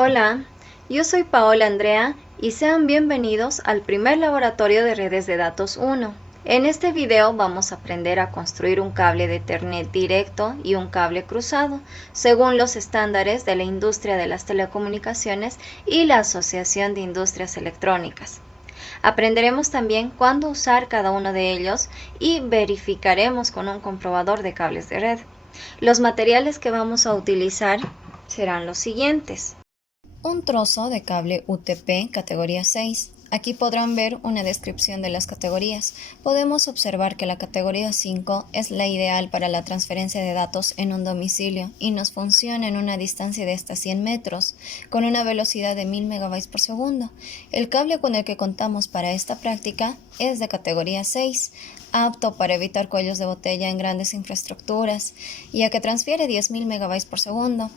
Hola, yo soy Paola Andrea y sean bienvenidos al primer laboratorio de redes de datos 1. En este video vamos a aprender a construir un cable de Ethernet directo y un cable cruzado, según los estándares de la industria de las telecomunicaciones y la Asociación de Industrias Electrónicas. Aprenderemos también cuándo usar cada uno de ellos y verificaremos con un comprobador de cables de red. Los materiales que vamos a utilizar serán los siguientes. Un trozo de cable UTP categoría 6. Aquí podrán ver una descripción de las categorías. Podemos observar que la categoría 5 es la ideal para la transferencia de datos en un domicilio y nos funciona en una distancia de hasta 100 metros, con una velocidad de 1000 megabytes por segundo. El cable con el que contamos para esta práctica es de categoría 6, apto para evitar cuellos de botella en grandes infraestructuras, ya que transfiere 10.000 megabytes por segundo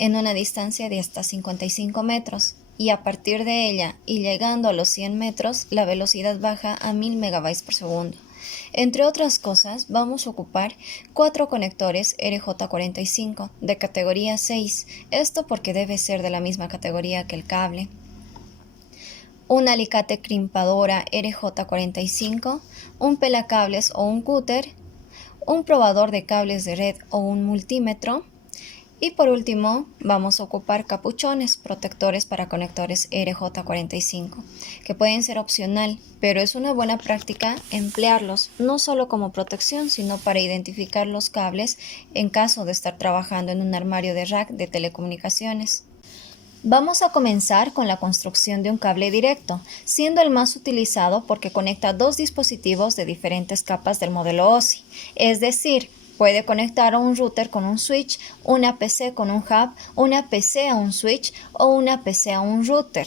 en una distancia de hasta 55 metros, y a partir de ella y llegando a los 100 metros, la velocidad baja a 1000 megabytes por segundo. Entre otras cosas, vamos a ocupar 4 conectores RJ45 de categoría 6, esto porque debe ser de la misma categoría que el cable. Un alicate crimpadora RJ45, un pelacables o un cúter, un probador de cables de red o un multímetro. Y por último, vamos a ocupar capuchones protectores para conectores RJ45, que pueden ser opcional, pero es una buena práctica emplearlos no solo como protección, sino para identificar los cables en caso de estar trabajando en un armario de rack de telecomunicaciones. Vamos a comenzar con la construcción de un cable directo, siendo el más utilizado porque conecta dos dispositivos de diferentes capas del modelo OSI, es decir, puede conectar a un router con un switch, una PC con un hub, una PC a un switch o una PC a un router.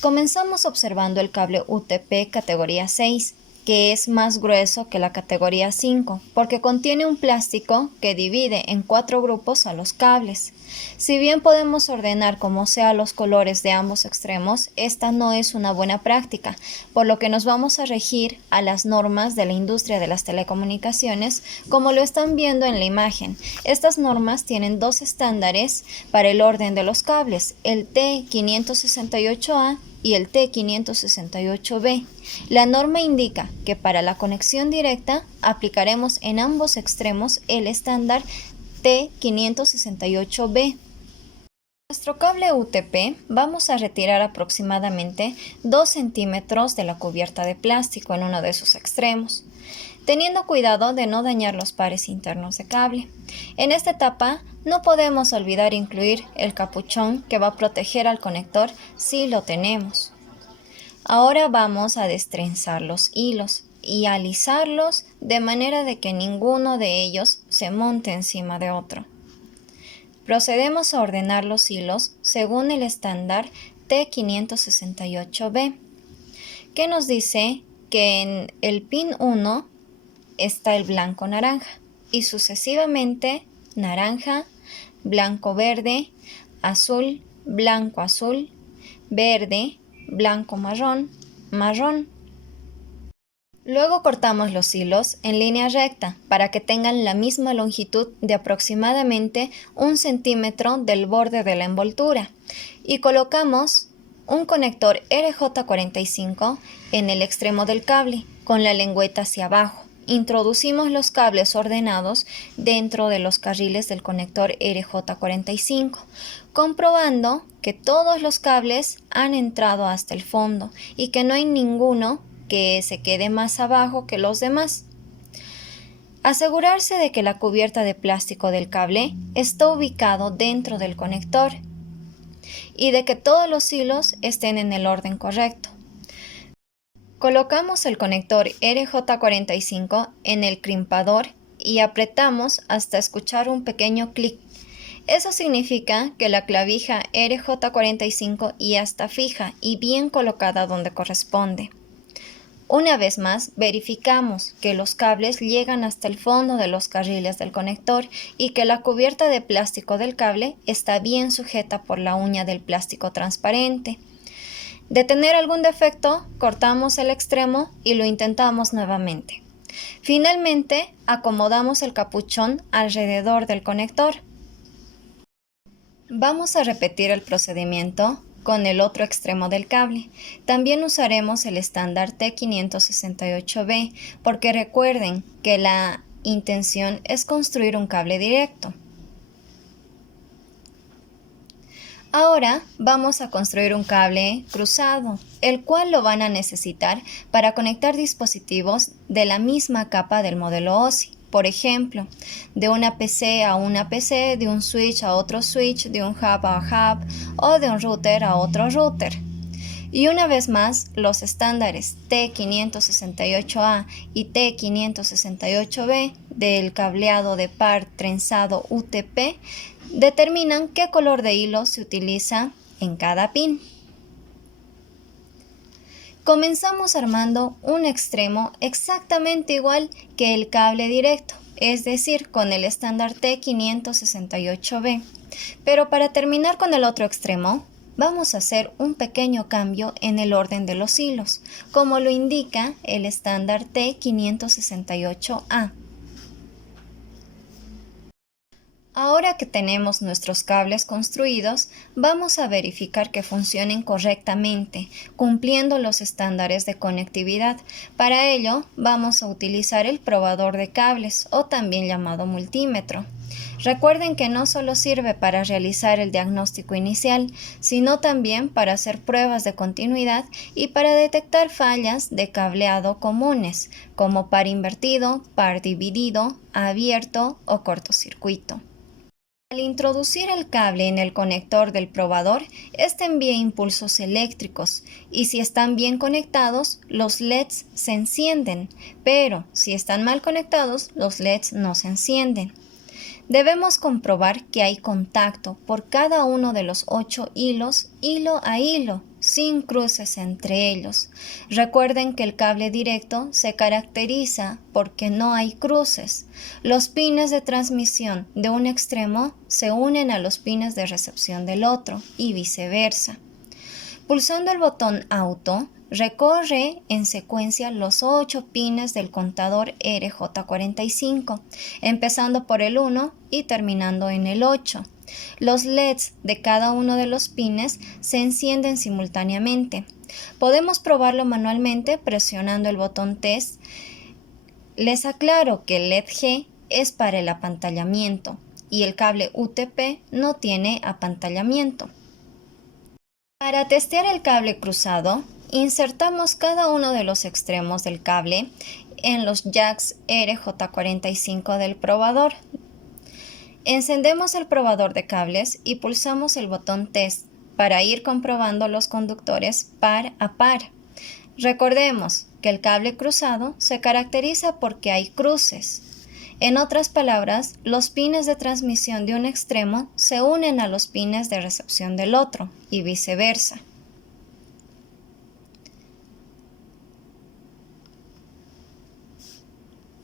Comenzamos observando el cable UTP categoría 6, que es más grueso que la categoría 5, porque contiene un plástico que divide en 4 grupos a los cables. Si bien podemos ordenar como sea los colores de ambos extremos, esta no es una buena práctica, por lo que nos vamos a regir a las normas de la industria de las telecomunicaciones, como lo están viendo en la imagen. Estas normas tienen dos estándares para el orden de los cables, el T568A y el T568B. La norma indica que para la conexión directa aplicaremos en ambos extremos el estándar T568B. Nuestro cable UTP vamos a retirar aproximadamente 2 centímetros de la cubierta de plástico en uno de sus extremos, teniendo cuidado de no dañar los pares internos de cable. En esta etapa no podemos olvidar incluir el capuchón que va a proteger al conector si lo tenemos. Ahora vamos a destrenzar los hilos y alisarlos de manera de que ninguno de ellos se monte encima de otro. Procedemos a ordenar los hilos según el estándar T568B, que nos dice que en el pin 1 está el blanco naranja y sucesivamente naranja, blanco verde, azul, blanco azul, verde, blanco marrón, marrón. Luego cortamos los hilos en línea recta para que tengan la misma longitud de aproximadamente 1 centímetro del borde de la envoltura y colocamos un conector RJ45 en el extremo del cable con la lengüeta hacia abajo. Introducimos los cables ordenados dentro de los carriles del conector RJ45, comprobando que todos los cables han entrado hasta el fondo y que no hay ninguno que se quede más abajo que los demás. Asegurarse de que la cubierta de plástico del cable está ubicado dentro del conector y de que todos los hilos estén en el orden correcto. Colocamos el conector RJ45 en el crimpador y apretamos hasta escuchar un pequeño clic. Eso significa que la clavija RJ45 ya está fija y bien colocada donde corresponde. Una vez más, verificamos que los cables llegan hasta el fondo de los carriles del conector y que la cubierta de plástico del cable está bien sujeta por la uña del plástico transparente. De tener algún defecto, cortamos el extremo y lo intentamos nuevamente. Finalmente, acomodamos el capuchón alrededor del conector. Vamos a repetir el procedimiento con el otro extremo del cable. También usaremos el estándar T568B porque recuerden que la intención es construir un cable directo. Ahora vamos a construir un cable cruzado, el cual lo van a necesitar para conectar dispositivos de la misma capa del modelo OSI. Por ejemplo, de una PC a una PC, de un switch a otro switch, de un hub a hub o de un router a otro router. Y una vez más, los estándares T568A y T568B del cableado de par trenzado UTP determinan qué color de hilo se utiliza en cada pin. Comenzamos armando un extremo exactamente igual que el cable directo, es decir, con el estándar T568B. Pero para terminar con el otro extremo, vamos a hacer un pequeño cambio en el orden de los hilos, como lo indica el estándar T568A. Ahora que tenemos nuestros cables construidos, vamos a verificar que funcionen correctamente, cumpliendo los estándares de conectividad. Para ello, vamos a utilizar el probador de cables, o también llamado multímetro. Recuerden que no solo sirve para realizar el diagnóstico inicial, sino también para hacer pruebas de continuidad y para detectar fallas de cableado comunes, como par invertido, par dividido, abierto o cortocircuito. Al introducir el cable en el conector del probador, este envía impulsos eléctricos y si están bien conectados, los LEDs se encienden, pero si están mal conectados, los LEDs no se encienden. Debemos comprobar que hay contacto por cada uno de los 8 hilos, hilo a hilo, sin cruces entre ellos. Recuerden que el cable directo se caracteriza porque no hay cruces. Los pines de transmisión de un extremo se unen a los pines de recepción del otro y viceversa. Pulsando el botón Auto, recorre en secuencia los 8 pines del contador RJ45, empezando por el 1 y terminando en el 8. Los LEDs de cada uno de los pines se encienden simultáneamente. Podemos probarlo manualmente presionando el botón Test. Les aclaro que el LED G es para el apantallamiento y el cable UTP no tiene apantallamiento. Para testear el cable cruzado, insertamos cada uno de los extremos del cable en los jacks RJ45 del probador. Encendemos el probador de cables y pulsamos el botón Test para ir comprobando los conductores par a par. Recordemos que el cable cruzado se caracteriza porque hay cruces. En otras palabras, los pines de transmisión de un extremo se unen a los pines de recepción del otro y viceversa.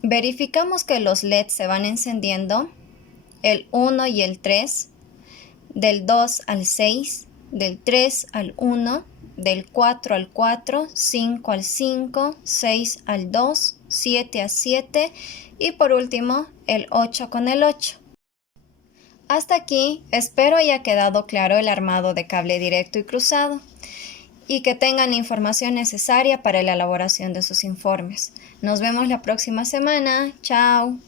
Verificamos que los LEDs se van encendiendo, el 1 y el 3, del 2 al 6, del 3 al 1, del 4 al 4, 5 al 5, 6 al 2, 7 al 7 y por último el 8 con el 8. Hasta aquí espero haya quedado claro el armado de cable directo y cruzado y que tengan la información necesaria para la elaboración de sus informes. Nos vemos la próxima semana. Chao.